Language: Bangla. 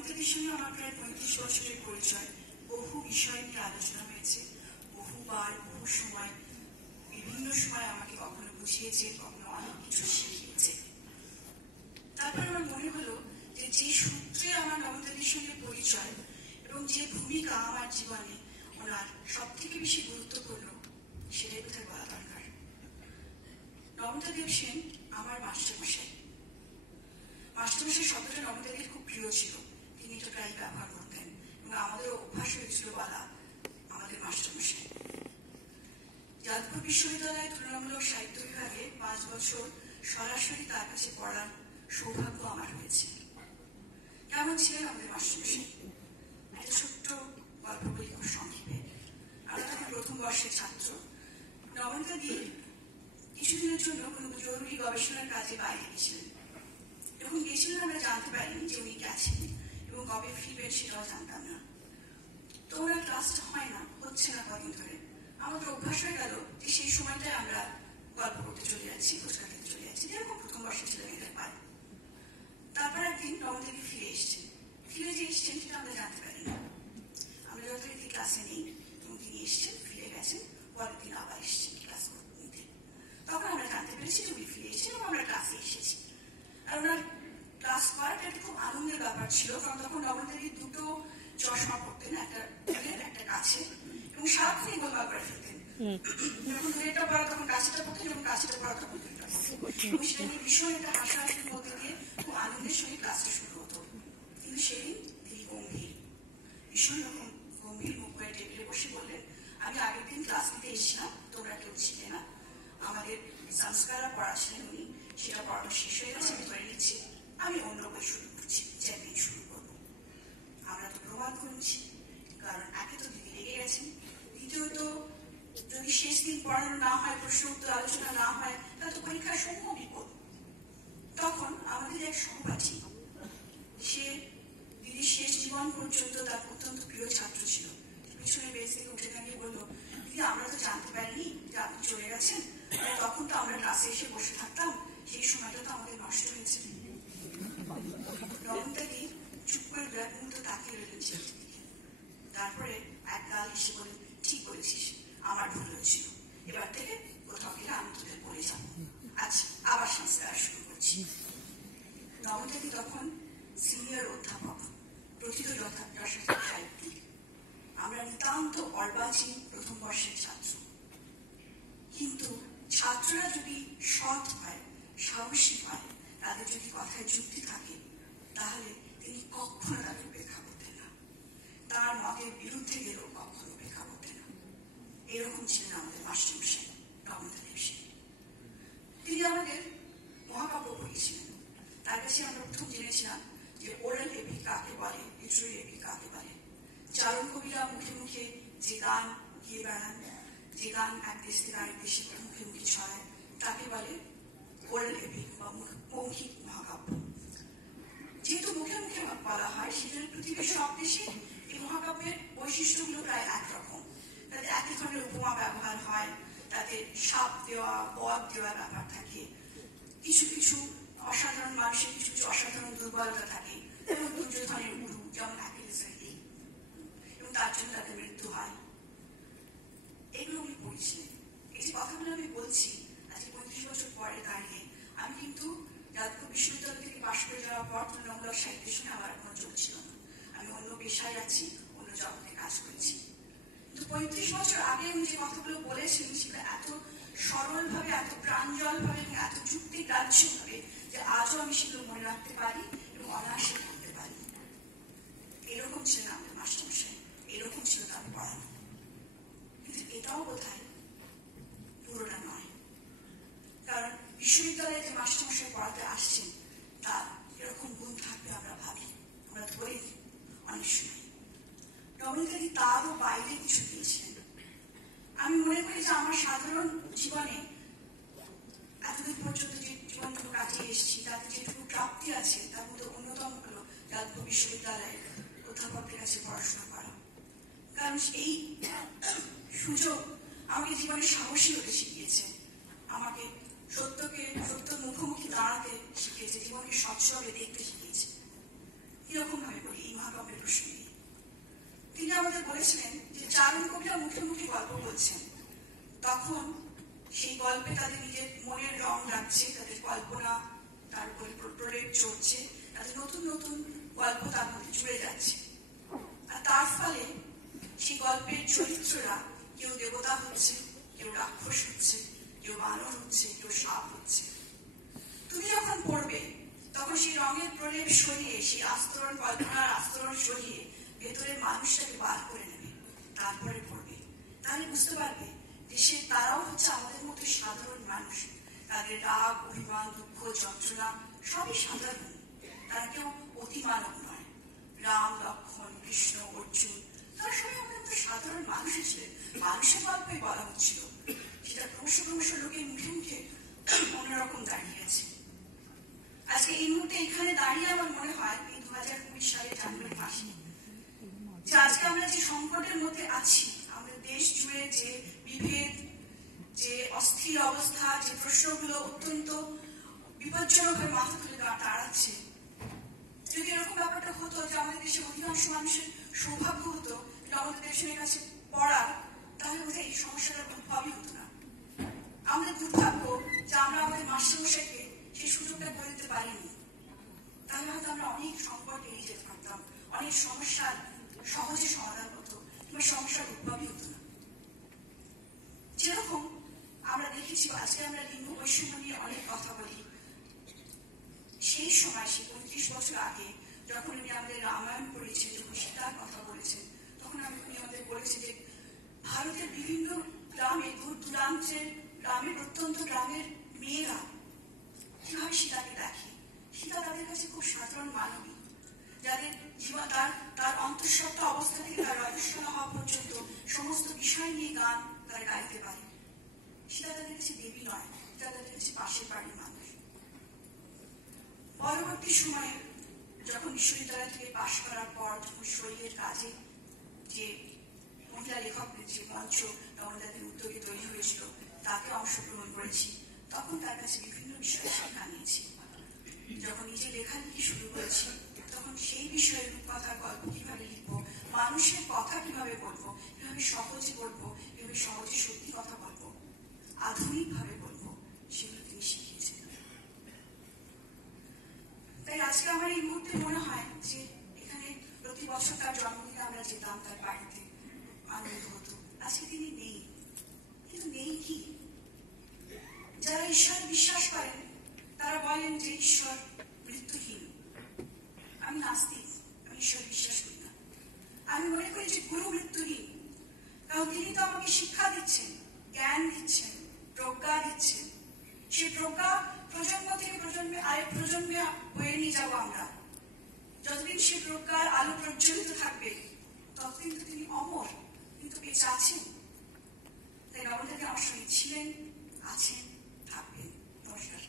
নবনীতাদির সঙ্গে আমার প্রায় 35 বছরের পরিচয়। বহু বিষয় নিয়ে আলোচনা হয়েছে, বহুবার, বহু সময়, বিভিন্ন সময় আমাকে কখনো বুঝিয়েছে, কখনো অনেক কিছু শিখিয়েছে। তারপর আমার মনে হলো যে সূত্রে আমার নবনীতাদির সঙ্গে পরিচয় এবং যে ভূমিকা আমার জীবনে ওনার সব থেকে বেশি গুরুত্বপূর্ণ, সেটাই কোথায় বলা দরকার। নবনীতা দেব সেন আমার মাস্টারমশাই। মাস্টারমশাই শব্দটা নবনীতাদির খুব প্রিয় ছিল, তিনি এটা প্রায় ব্যবহার করতেন এবং আমাদের অভ্যাস হয়েছিল বলা আমাদের মাস্টারমশাই। যাদবপুর বিশ্ববিদ্যালয়ের তুলনামূলক সাহিত্য বিভাগে 5 বছর সরাসরি তার কাছে পড়ার সৌভাগ্য আমার হয়েছে। কেমন ছিলেন আমাদের মাস্টারমশাই? একটা ছোট্ট গল্প বলি খুব সংক্ষেপে। আমরা তখন প্রথম বর্ষের ছাত্র। নবনীতাদি কিছুদিনের জন্য কোনো জরুরি গবেষণার কাজে বাইরে গেছিলেন। যখন গেছিলেন আমরা জানতে পারিনি যে উনি গেছেন এবং কবে ফিরবেন সেটাও জানতাম না। তো ওনার ক্লাসটা হয় না, হচ্ছে না কদিন ধরে। আমাদের অভ্যাস হয়ে গেল যে সেই সময়টায় আমরা গল্প করতে চলে যাচ্ছি, ফুচকা খেতে চলে যাচ্ছি, যেরকম প্রথম বর্ষের ছেলেমেয়েদের পায়। তারপর একদিন নবনীতাদি ফিরে এসছেন। ফিরে যে এসছেন সেটা আমরা জানতে পারি না। আমরা যথারীতি ক্লাসে নেই এবং তিনি এসছেন, ফিরে গেছেন, পরের দিন আবার এসছেন ক্লাস নিতে। তখন আমরা জানতে পেরেছি যে উনি ফিরে এসেছেন এবং আমরা ক্লাসে এসেছি। আর ওনার ক্লাস করাটা একটা খুব আনন্দের ব্যাপার ছিল, কারণ তখন নবনীতাদি দুটো চশমা পড়তেন, একটা কাছে, এবং সারাক্ষণই গোলমাল করে ফেলতেন। যখন দুইটা পড়া তখন কাছেটা পড়তেন, যখন কাছেটা পড়া তখন দুইটা। এবং সেটা নিয়ে ভীষণ একটা হাসাহাসির মধ্যে দিয়ে খুব আনন্দের সঙ্গে ক্লাসটা শুরু হতো। কিন্তু সেদিন তিনি গম্ভীর, ভীষণ রকম গম্ভীর মুখ করে টেবিলে বসে বললেন, আমি আগের দিন ক্লাস নিতে এসেছিলাম, তোমরা কেউ ছিলে না। আমাদের সংস্কারা পড়াচ্ছিলেন উনি, সেটা পড়ানো শেষ হয়ে গেছে, আমি ধরে নিচ্ছি, আমি অন্য বই শুরু করছি, চ্যাম্পিয়ন শুরু করবো। আমরা তো প্রমাণ করেছি, কারণ একে তো দিদি লেগে গেছেন, দ্বিতীয়ত যদি শেষ দিন পড়ানো না হয়, প্রশ্ন উত্তর আলোচনা না হয়, তাহলে তো পরীক্ষার সমূহ বিপদ। তখন আমাদের এক সহপাঠী, সে দিদির শেষ জীবন পর্যন্ত তার অত্যন্ত প্রিয় ছাত্র ছিল, পিছনে বেশ থেকে উঠে দাঁড়িয়ে বললো, দিদি আমরা তো জানতে পারিনি যে আপনি চলে গেছেন, তখন তো আমরা ক্লাসে এসে বসে থাকতাম, সেই সময়টা তো আমাদের নষ্ট হয়েছে। নবনীতাদি চুপ করে দু এক মুহূর্ত তাকিয়ে রইলেন ছেলেটির দিকে। তারপরে এক গাল হেসে বলেন, ঠিক বলেছিস, আমার ভুল হয়েছিল, এবার থেকে কোথাও গেলে আমি তোদের পড়ে যাবো। আচ্ছা, আবার সংস্কার শুরু করছি। নবনীতাদি তখন সিনিয়র অধ্যাপক, প্রথিত যথাযথ সাহিত্যিক। আমরা নিতান্ত অর্বাচীন প্রথম বর্ষের ছাত্র। কিন্তু ছাত্ররা যদি সৎ হয়, সাহসী হয়, তাদের যদি কথায় যুক্তি থাকে, তাহলে তিনি কখনো তাকে উপেক্ষা করতেন না। তার মতের বিরুদ্ধে গেলেও কখনো উপেক্ষা করতেন না। এরকম ছিলেন আমাদের মাস্টারমশাই নবনীতা দেব সেন। তিনি আমাদের মহাকাব্য পড়িয়েছিলেন। তার কাছে আমরা প্রথম জেনেছিলাম যে ওরাল এপি কাকে বলে, লিটারারি এপি কাকে বলে। চারণ কবিরা মুখে মুখে যে গান গিয়ে বেড়ান, যে গান এক দেশ থেকে আরেক দেশে মুখে মুখে ছড়ায়, তাকে বলে ওরাল এপি বা মৌখিক মহাকাব্য। যেহেতু মুখে মুখে বলা হয়, সেজন্য পৃথিবীর সব দেশে এই মহাকাব্যের বৈশিষ্ট্যগুলো প্রায় একরকম। তাতে একই ধরনের উপমা ব্যবহার হয়, তাতে সাপ দেওয়া, বদ দেওয়ার ব্যাপার থাকে, কিছু কিছু অসাধারণ মানুষের কিছু কিছু অসাধারণ দুর্বলতা থাকে, যেমন দুর্যোধনের উরু, যেমন অ্যাকিলিসের এই, এবং তার জন্য তাদের মৃত্যু হয়। এগুলো উনি পড়ছিলেন। এই যে কথাগুলো আমি বলছি আজকে 35 বছর পরে দাঁড়িয়ে, আমি কিন্তু যাদবপুর বিশ্ববিদ্যালয় থেকে পাশ করে যাওয়ার পর তুলনামূলক সাহিত্যের সঙ্গে আমার কোনো যোগ ছিল না। আমি অন্য পেশায় আছি, অন্য জগতে কাজ করেছি। কিন্তু 35 বছর আগে উনি যে কথাগুলো বলেছিলেন, সেটা এত সরল ভাবে, এত প্রাঞ্জল ভাবে এবং এত যুক্তিগ্রাহ্য ভাবে যে আজও আমি সেগুলো মনে রাখতে পারি এবং অনায়াসে করতে পারি। এরকম ছিলেন আমাদের মাস্টারমশাই, এরকম ছিল তার পড়ানো। কিন্তু এটাও বোধহয় পুরোটা নয়, কারণ বিশ্ববিদ্যালয়ে যে মাস্টারমশাই পড়াতে আসছেন, তার এরকম গুণ থাকবে আমরা ভাবি, আমরা ধরে অনেক সময়। নবনীতাদি তারও বাইরে কিছু দিয়েছিলেন। আমি মনে করি যে আমার সাধারণ জীবনে এতদিন পর্যন্ত যে জীবনটুকু কাটিয়ে এসেছি, তাতে যেটুকু প্রাপ্তি আছে, তার মধ্যে অন্যতম হলো যাদবপুর বিশ্ববিদ্যালয়ের অধ্যাপকদের কাছে পড়াশোনা করা। কারণ এই সুযোগ আমাকে জীবনে সাহসী হতে শিখিয়েছে, আমাকে সত্যের মুখোমুখি দাঁড়াতে শিখিয়েছে, জীবনকে স্বচ্ছভাবে দেখতে শিখিয়েছে। কিরকম ভাবে বলি এই মহাকাব্যের প্রসঙ্গে। তিনি আমাদের বলেছিলেন যে চারণ কবিরা মুখে মুখে গল্প বলছেন, তখন সেই গল্পে তাদের নিজের মনের রং লাগছে, তাদের কল্পনা তার উপরে প্রলেপ চড়ছে, তাদের নতুন নতুন গল্প তার মধ্যে জুড়ে যাচ্ছে। আর তার ফলে সেই গল্পের চরিত্ররা কেউ দেবতা হচ্ছে, কেউ রাক্ষস হচ্ছে, কেউ বানর হচ্ছে, কেউ সাপ হচ্ছে। তুমি যখন পড়বে তখন সেই রঙের প্রলেপ সরিয়ে, সেই আস্তরণ, কল্পনার আস্তরণ সরিয়ে ভেতরের মানুষটাকে বার করে নেবে, তারপরে পড়বে। তাহলে বুঝতে পারবে যে তারাও হচ্ছে আমাদের মতো সাধারণ মানুষ। তাদের রাগ, অভিমান, দুঃখ, যন্ত্রণা সবই সাধারণ। তারা কেউ অতিমানব নয়। রাম, লক্ষ্মণ, কৃষ্ণ, অর্জুন তারা সবাই আমাদের মতো সাধারণ মানুষই ছিলেন। মানুষের গল্পই বলা হচ্ছিল, সেটা ক্রমশ ক্রমশ লোকের মুখে মুখে অন্যরকম দাঁড়িয়ে আছে। আজকে এই মুহূর্তে এখানে দাঁড়িয়ে আমার মনে হয় এই 2020 সালের জানুয়ারি মাসে যে আজকে আমরা যে সংকটের মধ্যে আছি, আমাদের দেশ জুড়ে যে বিভেদ, যে অস্থির অবস্থা, যে প্রশ্নগুলো অত্যন্ত বিপজ্জনকভাবে মাথা তুলে দাঁড়াচ্ছে, যদি এরকম ব্যাপারটা হতো যে আমাদের দেশের অধিকাংশ মানুষের সৌভাগ্য হতো আমাদের দেশের কাছে পড়ার, তাহলে বোধহয় এই সমস্যাটার উদ্ভবই হতো না। আমাদের দুর্ভাগ্য যে আমরা আমাদের মাস্টারমশাইকে সেই সুযোগটা করে দিতে পারিনি, তাহলে হয়তো আমরা অনেক সংকট এড়িয়ে যেতে পারতাম, অনেক সমস্যার সহজে সমাধান হতো, কিংবা সমস্যার উদ্ভবই হতো না। যেরকম আমরা দেখেছি আজকে আমরা লিঙ্গ বৈষম্য নিয়ে অনেক কথা বলি, সেই সময় সেই 35 বছর আগে যখন উনি আমাদের রামায়ণ পড়েছেন, যখন সীতার কথা বলেছেন, তখন উনি আমাদের বলেছে যে ভারতের বিভিন্ন গ্রামে, দূর দূরান্তের গ্রামের, প্রত্যন্ত গ্রামের মেয়েরা কিভাবে সীতাকে দেখে। সীতা তাদের কাছে খুব সাধারণ মানবী, যাদের জীবন, তার অন্তঃসত্ত্বা অবস্থা থেকে তার রজস্বলা হওয়া পর্যন্ত সমস্ত বিষয় নিয়ে গান তারা গাইতে পারে। সীতা তাদের কাছে দেবী নয়, সীতা তাদের কাছে পাশের বাড়ির মানুষ। পরবর্তী সময়ে যখন বিশ্ববিদ্যালয় থেকে পাশ করার পর যখন শৈলের কাজে যে মহিলা লেখকদের যে মঞ্চ আমাদের উদ্যোগে তৈরি হয়েছিল, তাতে অংশগ্রহণ করেছি, তখন তার কাছে বিভিন্ন বিষয়ে শিক্ষা নিয়েছি। যখন নিজে লেখালেখি শুরু করেছি, তখন সেই বিষয়ে রূপকথার গল্প কিভাবে লিখবো, মানুষের কথা কিভাবে বলবো, কিভাবে সহজে বলবো, কিভাবে সহজে সত্যি কথা বলবো, আধুনিক ভাবে বলবো, সেগুলো তিনি শিখিয়েছেন। তাই আজকে আমার এই মুহূর্তে মনে হয় যে এখানে প্রতি বছর তার জন্মদিনে আমরা যেতাম তার বাড়িতে, আনন্দ হতো। আজকে তিনি নেই, কিন্তু নেই কি? যারা ঈশ্বর বিশ্বাস করেন তারা বলেন যে ঈশ্বর মৃত্যুহীন। আমি নাস্তিক, আমি ঈশ্বর বিশ্বাস করি না। আমি মনে করি যে গুরু মৃত্যুহীন, কারণ তিনি তো আমাকে শিক্ষা দিচ্ছেন, জ্ঞান দিচ্ছেন, প্রজ্ঞা দিচ্ছেন। সেই প্রজ্ঞা প্রজন্ম থেকে প্রজন্মে আরেক প্রজন্মে বয়ে নিয়ে যাবো আমরা। যতদিন সেই প্রজ্ঞার আলো প্রজ্বলিত থাকবে ততদিন তো তিনি অমর, কিন্তু বেঁচে আছেন। তাই বাবা দাদি আমার সঙ্গে ছিলেন, আছেন, থাকবেন। নমস্কার।